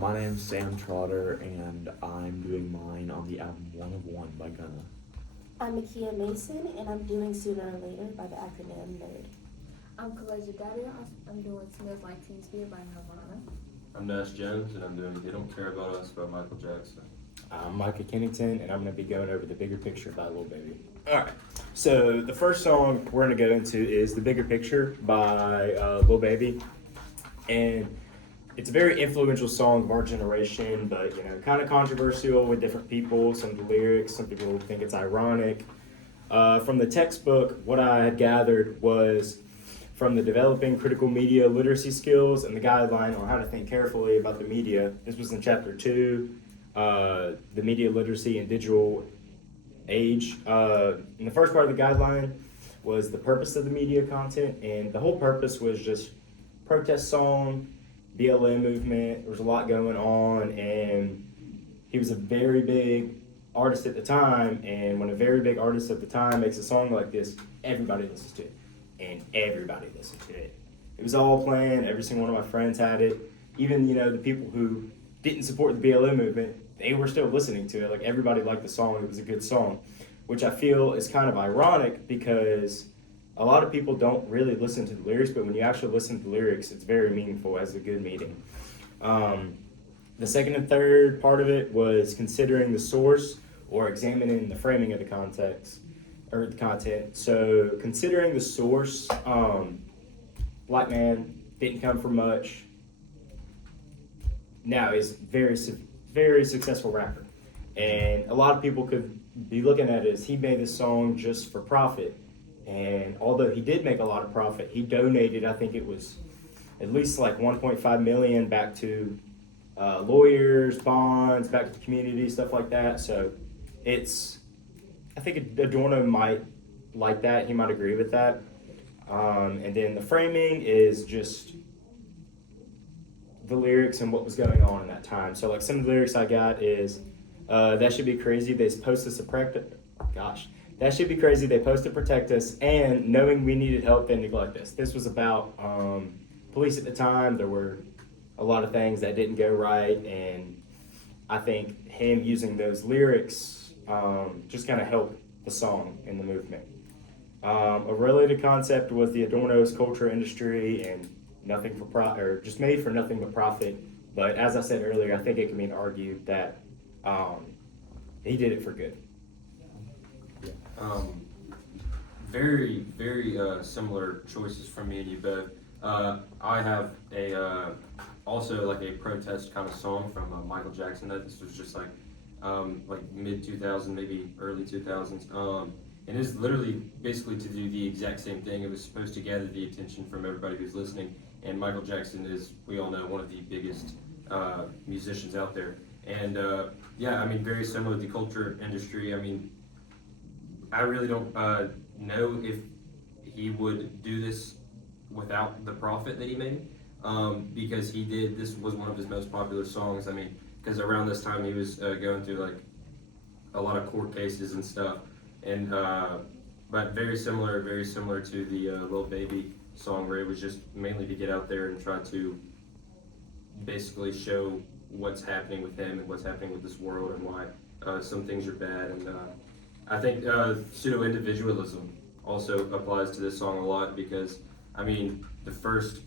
My name's Sam Trotter, and I'm doing mine on the album One of One by Gunna. I'm Makia Mason, and I'm doing Sooner or Later by the acronym NERD. I'm Kaleja Daria. I'm doing Smells Like Teen Spirit by Nirvana. I'm Nash Jones, and I'm doing They Don't Care About Us by Michael Jackson. I'm Micah Kennington, and I'm going to be going over The Bigger Picture by Lil Baby. All right, so the first song we're going to go into is The Bigger Picture by Lil Baby. And it's a very influential song of our generation, but, kind of controversial with different people. Some of the lyrics, some people think it's ironic. From the textbook, what I had gathered was from the Developing Critical Media Literacy Skills and the Guideline on How to Think Carefully About the Media. This was in Chapter 2, the Media Literacy and Digital Age. And the first part of the guideline was the purpose of the media content, and the whole purpose was just protest song, BLM movement. There was a lot going on, and he was a very big artist at the time, and when a very big artist at the time makes a song like this, everybody listens to it. And everybody listened to it. It was all playing. Every single one of my friends had it. Even, the people who didn't support the BLM movement, they were still listening to it. Like, everybody liked the song. It was a good song, which I feel is kind of ironic because a lot of people don't really listen to the lyrics, but when you actually listen to the lyrics, it's very meaningful. It has a good meaning. The second and third part of it was considering the source or examining the framing of the context. Or the content. So considering the source, black man didn't come from much. Now he's very successful rapper, and a lot of people could be looking at it as he made this song just for profit. And although he did make a lot of profit, he donated, I think it was at least like 1.5 million back to lawyers, bonds, back to the community, stuff like that. So I think Adorno might like that. He might agree with that. And then the framing is just the lyrics and what was going on in that time. So like some of the lyrics I got is, that should be crazy. They supposed to that should be crazy. They supposed to protect us, and knowing we needed help, they neglect us. This was about police at the time. There were a lot of things that didn't go right, and I think him using those lyrics just kind of help the song and the movement. A related concept was the Adorno's culture industry and nothing for profit, or just made for nothing but profit. But as I said earlier, I think it can be argued that he did it for good. Very, very similar choices from me and you both. I have also like a protest kind of song from Michael Jackson. That this was just like mid 2000s, maybe early 2000s. And it's literally basically to do the exact same thing. It was supposed to gather the attention from everybody who's listening. And Michael Jackson is, we all know, one of the biggest musicians out there. And very similar to the culture industry. I mean, I really don't know if he would do this without the profit that he made, because this was one of his most popular songs. I mean, because around this time he was going through like a lot of court cases and stuff, and but very similar to the Lil Baby song, where it was just mainly to get out there and try to basically show what's happening with him and what's happening with this world and why some things are bad. And I think pseudo-individualism also applies to this song a lot, because I mean the first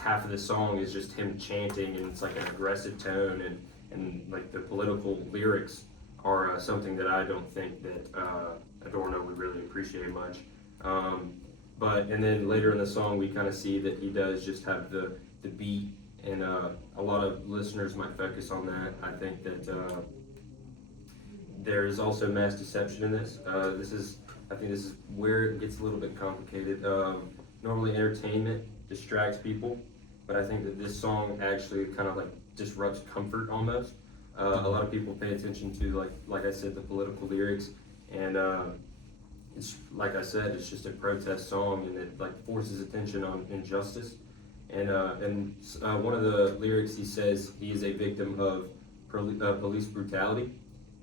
half of the song is just him chanting, and it's like an aggressive tone, and like the political lyrics are something that I don't think that Adorno would really appreciate much. And then later in the song we kind of see that he does just have the beat, and a lot of listeners might focus on that. I think that there is also mass deception in this. I think this is where it gets a little bit complicated. Normally entertainment distracts people, but I think that this song actually kind of like disrupts comfort almost. A lot of people pay attention to, like I said, the political lyrics, and it's like I said, it's just a protest song, and it like forces attention on injustice. And one of the lyrics, he says he is a victim of police brutality,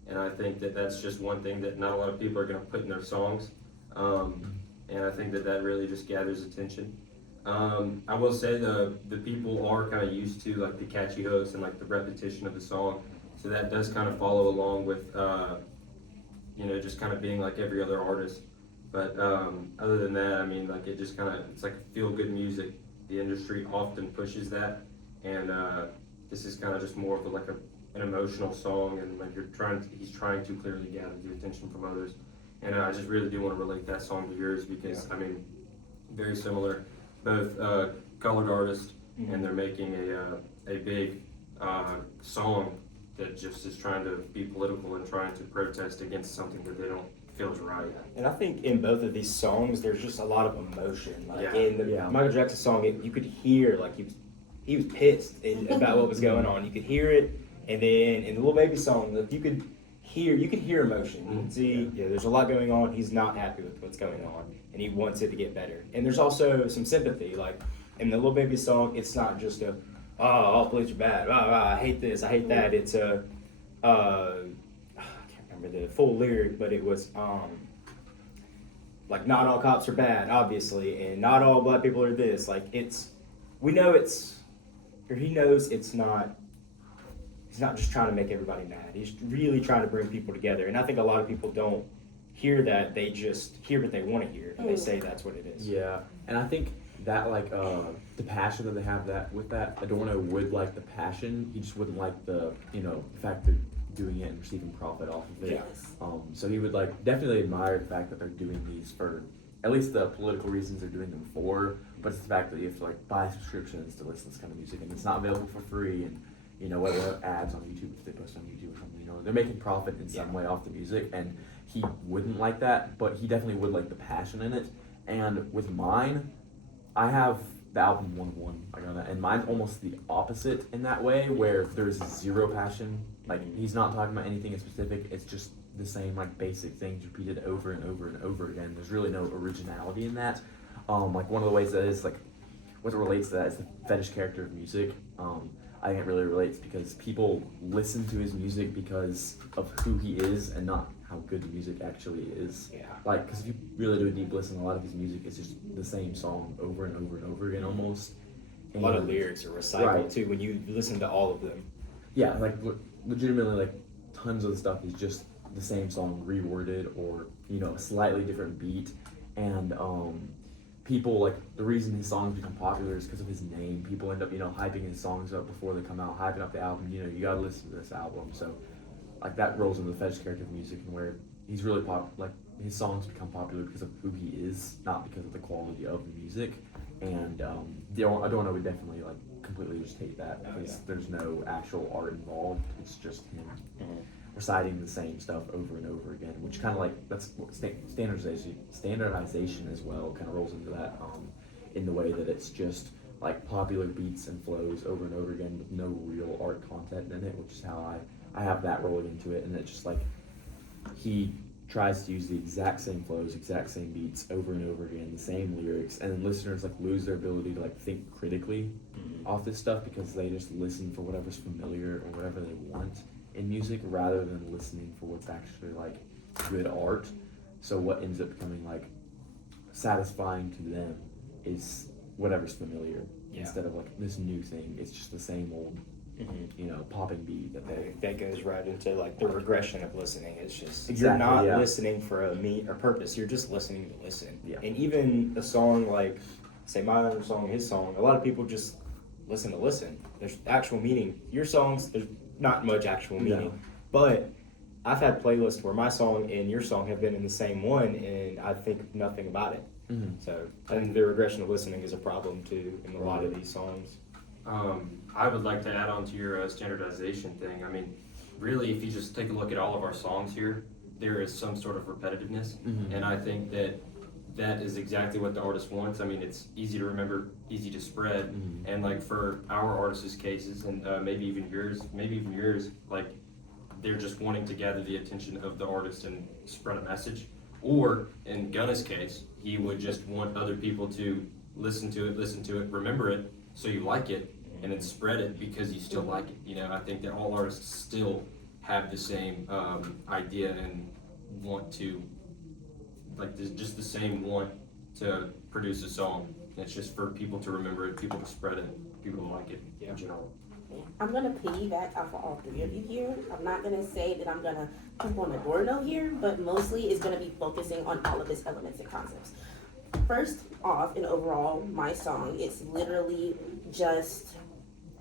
and I think that that's just one thing that not a lot of people are going to put in their songs, and I think that really just gathers attention. I will say the people are kind of used to like the catchy hooks and like the repetition of the song, so that does kind of follow along with just kind of being like every other artist. But other than that, I mean, like it just kind of it's like feel good music. The industry often pushes that, and this is kind of just more of an emotional song, and like he's trying to clearly gather the attention from others. And I just really do want to relate that song to yours because I mean, very similar, both colored artists, and they're making a big song that just is trying to be political and trying to protest against something that they don't feel is right. And I think in both of these songs, there's just a lot of emotion. Like Yeah. in the Michael Jackson song, you could hear like he was pissed about what was going on. You could hear it, and then in the Lil Baby song, like, you could hear emotion. You can see there's a lot going on. He's not happy with what's going on, and he wants it to get better. And there's also some sympathy. Like in the Lil Baby song, it's not just all police are bad. I hate this. I hate that. It's I can't remember the full lyric, but it was like not all cops are bad, obviously, and not all black people are this. Like we know he knows it's not. He's not just trying to make everybody mad. He's really trying to bring people together. And I think a lot of people don't hear that. They just hear what they want to hear, and they say that's what it is. Yeah, and I think that the passion that they have with that Adorno would like the passion. He just wouldn't like the fact they're doing it and receiving profit off of it. Yes. So he would definitely admire the fact that they're doing these for at least the political reasons they're doing them for. But it's the fact that you have to buy subscriptions to listen to this kind of music, and it's not available for free. And whether ads on YouTube, if they post on YouTube or something, they're making profit in some way off the music, and he wouldn't like that, but he definitely would like the passion in it. And with mine, I have the album 1-1, and mine's almost the opposite in that way, where there's zero passion. He's not talking about anything in specific, it's just the same basic things repeated over and over and over again. There's really no originality in that. One of the ways that is what it relates to that is the fetish character of music. I think it really relates because people listen to his music because of who he is and not how good the music actually is. Yeah. Because if you really do a deep listen, a lot of his music is just the same song over and over and over again almost. A lot of lyrics are recycled too when you listen to all of them. Yeah, legitimately, tons of the stuff is just the same song reworded or a slightly different beat. And people the reason his songs become popular is because of his name. People end up hyping his songs up before they come out, hyping up the album. You gotta listen to this album. So that rolls into the fetish character of music, and where he's really his songs become popular because of who he is, not because of the quality of the music. And Adorno would definitely completely just hate that because there's no actual art involved. It's just him reciting the same stuff over and over again, which kind of that's what standardization as well kind of rolls into that in the way that it's just popular beats and flows over and over again with no real art content in it, which is how I have that rolling into it. And it's just he tries to use the exact same flows, exact same beats over and over again, the same lyrics, and then listeners lose their ability to think critically off this stuff because they just listen for whatever's familiar or whatever they want in music rather than listening for what's actually good art. So what ends up becoming satisfying to them is whatever's familiar instead of this new thing. It's just the same old popping beat that goes right into the regression of listening. It's just Exactly, you're not listening for a mean or purpose. You're just listening to listen. Yeah. And even a song say my own song, his song, a lot of people just listen to listen. There's actual meaning. Your songs, there's not much actual meaning. No. But I've had playlists where my song and your song have been in the same one, and I think nothing about it. Mm-hmm. So I think the regression of listening is a problem too in a lot of these songs. I would like to add on to your standardization thing. I mean, really, if you just take a look at all of our songs here, there is some sort of repetitiveness, and I think that is exactly what the artist wants. I mean, it's easy to remember, easy to spread, and for our artists' cases, and maybe even yours, they're just wanting to gather the attention of the artist and spread a message. Or in Gunna's case, he would just want other people to listen to it, remember it, so you like it, and then spread it because you still like it. I think that all artists still have the same idea and want to, just the same want to produce a song it's just for people to remember it, people to spread it, people to like it in general. Yeah. I'm gonna piggyback off of all three of you here. I'm not gonna say that I'm gonna keep on Adorno here, but mostly it's gonna be focusing on all of his elements and concepts. First off, and overall, my song, it's literally just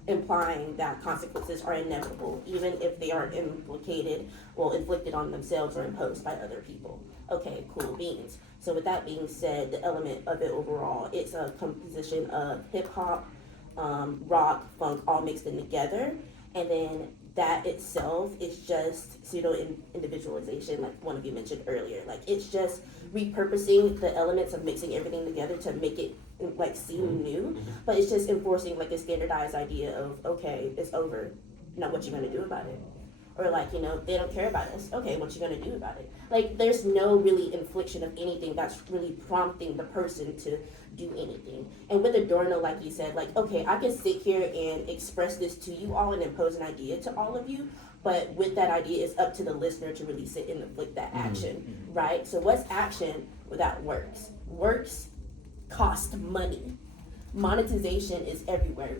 implying that consequences are inevitable, even if they are inflicted on themselves or imposed by other people. Okay, cool beans. So with that being said, the element of it overall, it's a composition of hip hop, rock, funk, all mixed in together, and then that itself is just pseudo individualization, like one of you mentioned earlier. Like it's just repurposing the elements of mixing everything together to make it like seem new, but it's just enforcing like a standardized idea of okay, it's over. Now what you gonna do about it? Or like, you know, they don't care about us. Okay, what you gonna do about it? Like there's no really infliction of anything that's really prompting the person to do anything. And with Adorno, like you said, like, okay, I can sit here and express this to you all and impose an idea to all of you, but with that idea, it's up to the listener to really sit and inflict that action, right? So what's action without works? Works cost money. Monetization is everywhere,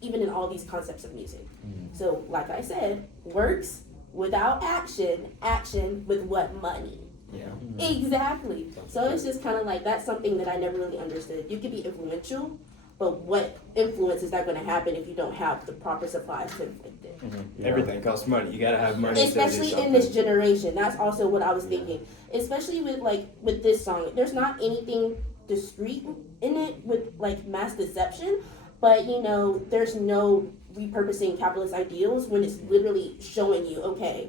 even in all these concepts of music. So like I said, works without action, action with what money? Yeah. Exactly. So it's just kind of like, that's something that I never really understood. You could be influential, but what influence is that going to happen if you don't have the proper supplies to inflict it? Yeah. Everything costs money. You gotta have money. Especially to do in this something. generation. That's also what I was thinking. Especially with this song. There's not anything discreet in it with like mass deception, but you know, there's no repurposing capitalist ideals when it's literally showing you, okay,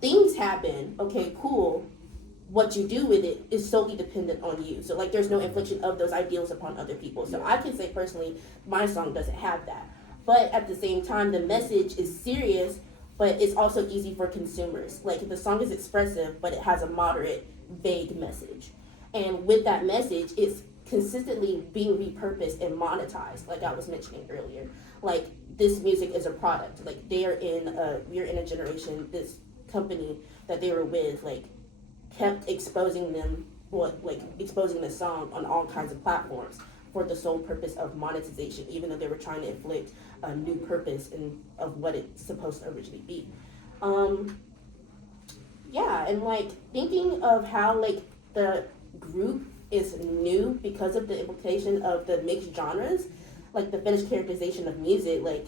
things happen, okay, cool. What you do with it is solely dependent on you. So like there's no infliction of those ideals upon other people. So I can say personally, my song doesn't have that. But at the same time, the message is serious, but it's also easy for consumers. Like the song is expressive, but it has a moderate, vague message. And with that message, it's consistently being repurposed and monetized, like I was mentioning earlier. Like this music is a product. Like we're in a generation, this company that they were with, like kept exposing exposing the song on all kinds of platforms for the sole purpose of monetization, even though they were trying to inflict a new purpose of what it's supposed to originally be. Yeah, and like thinking of how like the group is new because of the implication of the mixed genres, like the finished characterization of music, like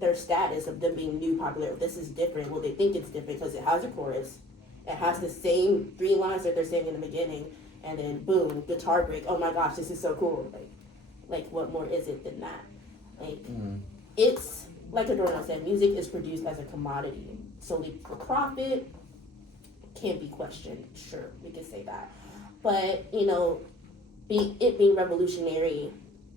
their status of them being new, popular. This is different. Well, they think it's different because it has a chorus. It has the same 3 lines that they're saying in the beginning, and then boom, guitar break. Oh my gosh, this is so cool. Like what more is it than that? Like it's like Adorno said, music is produced as a commodity solely for profit. Can be questioned, sure, we could say that, but you know, being revolutionary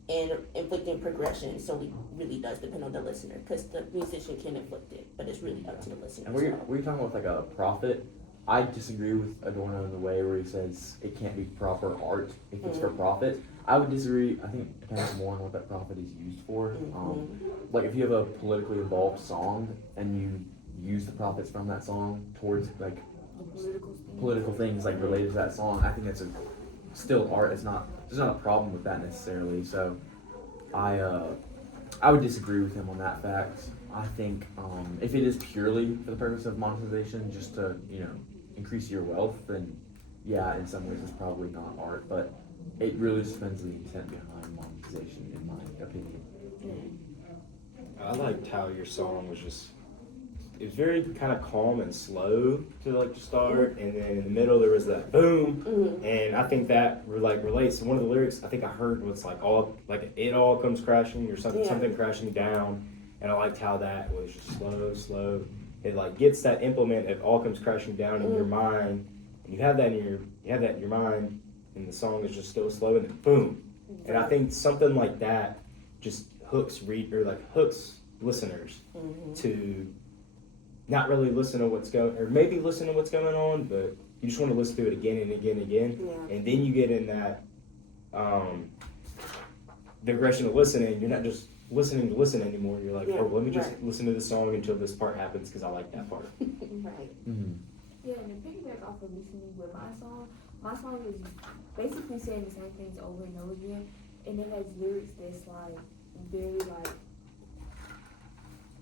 and inflicting progression solely really does depend on the listener, because the musician can inflict it, but it's really up to the listener. And were you talking about like a profit? I disagree with Adorno in the way where he says it can't be proper art if it's for profit. I would disagree. I think it depends more on what that profit is used for. Like if you have a politically involved song and you use the profits from that song towards like political things like related to that song, I think that's still art. There's not a problem with that necessarily. So I would disagree with him on that fact. I think if it is purely for the purpose of monetization, just to increase your wealth, then yeah, in some ways it's probably not art. But it really just depends on the intent behind monetization, in my opinion. I liked how your song was it was very kind of calm and slow to start, and then in the middle there was that boom, and I think that relates to one of the lyrics I think I heard was it all comes crashing or something crashing down, and I liked how that was just slow. It gets that implement, it all comes crashing down in your mind, and you have that in your mind, and the song is just still slow, and then boom, and I think something like that just hooks listeners to not really listen to what's going, or maybe listen to what's going on, but you just want to listen to it again and again and again. Yeah. And then you get in that digression of listening. You're not just listening to listen anymore. You're like, let me just listen to the song until this part happens because I like that part. Right. Yeah, and to piggyback off of listening with my song is basically saying the same things over and over again. and it has lyrics that's like very like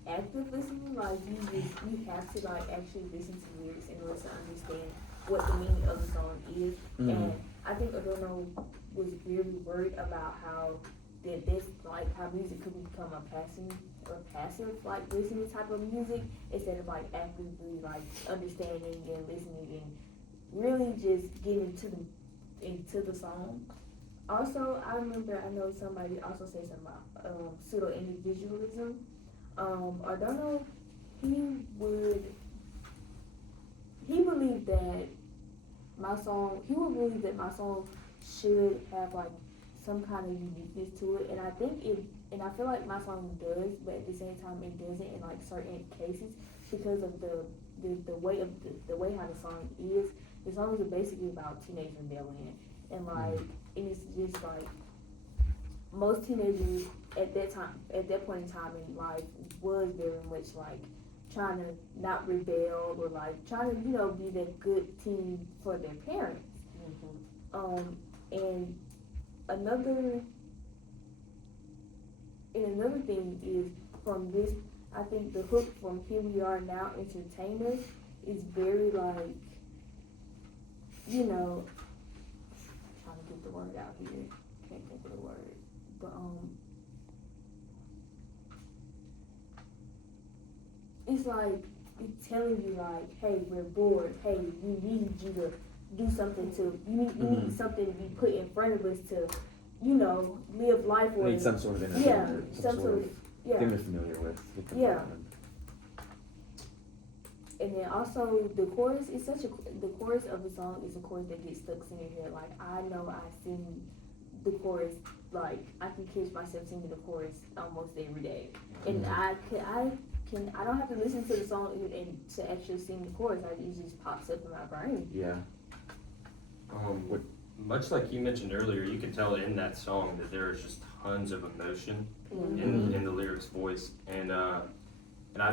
active listening. Like you have to like actually listen to the lyrics in order to understand what the meaning of the song is. And I think Adorno was very worried about how that this like how music could become a passive like listening type of music instead of like actively like understanding and listening and really just getting into the song. Also, I know somebody also said something about pseudo individualism. Adorno, he believed that my song should have like some kind of uniqueness to it, and I feel like my song does, but at the same time it doesn't in like certain cases because of the way how the song is. The song is basically about teenage rebellion, and like and it's just like most teenagers at that point in time in life was very much like trying to not rebel or like trying to be that good teen for their parents. And another thing is from this, I think the hook from Here We Are Now Entertainers is very like, trying to get the word out here, can't think of the word, but it's like, it's telling you like, hey, we're bored, hey, we need you to do something you need something to be put in front of us to, live life or need some sort of entertainment, some sort of thing they're familiar with. Yeah. And then also the chorus the chorus of the song is a chorus that gets stuck in your head. Like I know I sing the chorus, like I can catch myself singing the chorus almost every day. And I don't have to listen to the song and to actually sing the chorus. It just pops up in my brain. Yeah. Much like you mentioned earlier, you can tell in that song that there is just tons of emotion in the lyrics voice, and I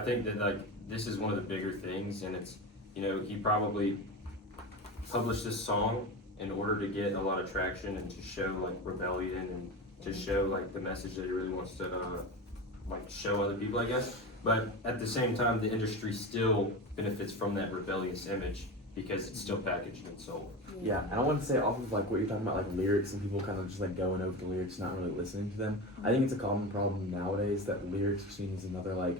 think that like this is one of the bigger things, and it's he probably published this song in order to get a lot of traction and to show like rebellion and to show like the message that he really wants to like show other people, I guess. But at the same time, the industry still benefits from that rebellious image because it's still packaged and sold. Yeah, and I want to say off of like what you're talking about, like lyrics and people kind of just like going over the lyrics, not really listening to them. I think it's a common problem nowadays that lyrics are seen as another like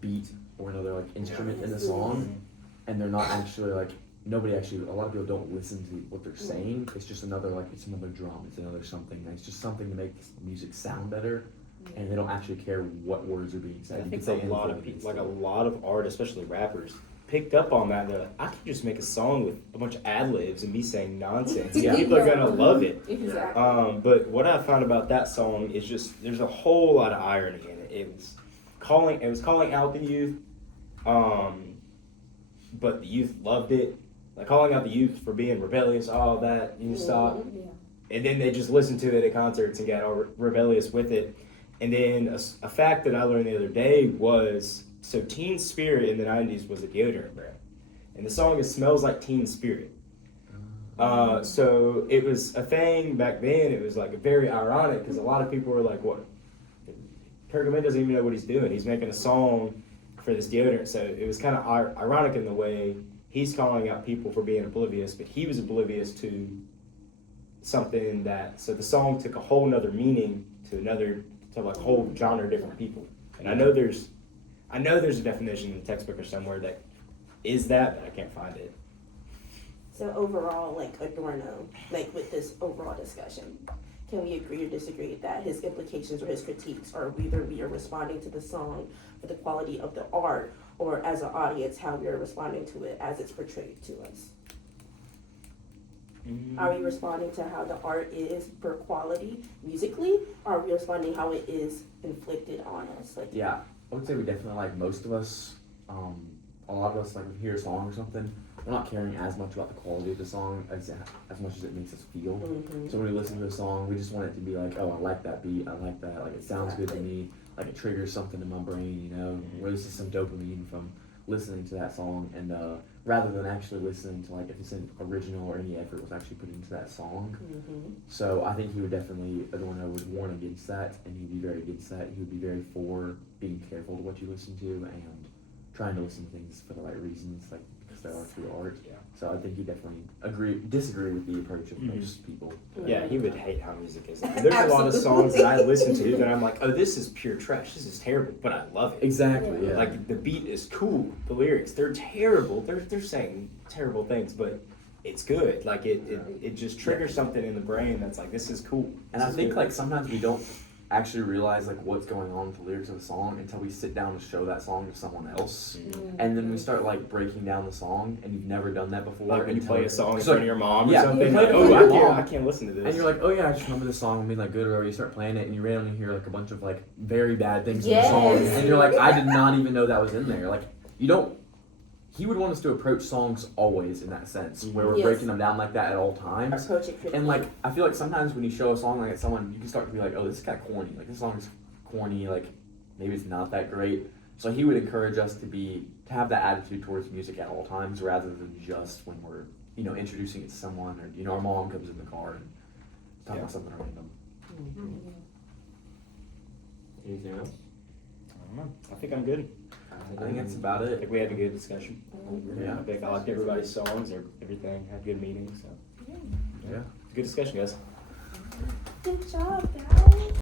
beat or another like instrument in the song, and they're not actually like a lot of people don't listen to what they're saying. It's just another drum, it's another something. It's just something to make music sound better, and they don't actually care what words are being said. I think a lot of people, like a lot of art, especially rappers, picked up on that. They're like, I can just make a song with a bunch of ad libs and me saying nonsense. People are gonna love it. Exactly. But what I found about that song is just there's a whole lot of irony in it. It was calling out the youth, but the youth loved it. Like calling out the youth for being rebellious, all that, you stop. And then they just listened to it at concerts and got all rebellious with it. And then a fact that I learned the other day was, so Teen Spirit in the 90s was a deodorant brand. And the song is Smells Like Teen Spirit. So it was a thing back then. It was like very ironic because a lot of people were like, what? Kurt Cobain doesn't even know what he's doing. He's making a song for this deodorant. So it was kind of ironic in the way he's calling out people for being oblivious, but he was oblivious to something so the song took a whole nother meaning to like a whole genre of different people. And I know there's a definition in the textbook or somewhere that is that, but I can't find it. So overall, like Adorno, like with this overall discussion, can we agree or disagree that his implications or his critiques are whether we are responding to the song for the quality of the art or as an audience, how we are responding to it as it's portrayed to us? Are we responding to how the art is for quality musically, or are we responding how it is inflicted on us? Like, yeah, I would say we definitely, like most of us, a lot of us, like we hear a song or something, we're not caring as much about the quality of the song as much as it makes us feel. So when we listen to a song, we just want it to be like, oh, I like that beat, I like that, like it sounds good to me, like it triggers something in my brain, releases some dopamine from listening to that song, and rather than actually listening to like if it's an original or any effort was actually put into that song. Mm-hmm. So I think he would definitely, Adorno would warn against that, and he'd be very against that. He would be very for being careful to what you listen to and trying to listen to things for the right reasons, like because they are true art. Yeah. So I think he definitely disagree with the approach of most people. Yeah, he would hate how music is. There's a lot of songs that I listen to that I'm like, oh, this is pure trash. This is terrible, but I love it. Exactly. Yeah. Like the beat is cool. The lyrics, they're terrible. They're saying terrible things, but it's good. Like it just triggers something in the brain that's like, this is cool. And I This is think good. like sometimes we don't actually realize like what's going on with the lyrics of the song until we sit down to show that song to someone else, and then we start like breaking down the song, and you've never done that before. Like when you play a song in So, front of your mom or yeah, something, you like, play it oh, for I your can't, mom. I can't listen to this. And you're like, oh yeah, I just remember this song being like good or whatever. You start playing it, and you randomly hear like a bunch of like very bad things in the song, Yes. and you're like, I did not even know that was in there. Like you don't. He would want us to approach songs always in that sense, where we're Yes. breaking them down like that at all times. Approach it critically. And like, I feel like sometimes when you show a song like at someone, you can start to be like, oh, this is kind of corny. Like this song is corny. Like maybe it's not that great. So he would encourage us to have that attitude towards music at all times, rather than just when we're introducing it to someone, or our mom comes in the car and talking about something random. Anything else? I don't know. I think I'm good. I think that's about I it. think we had a good discussion. Yeah. I think I liked everybody's songs or everything. Had a good meeting. So Yeah. good discussion, guys. Good job, guys.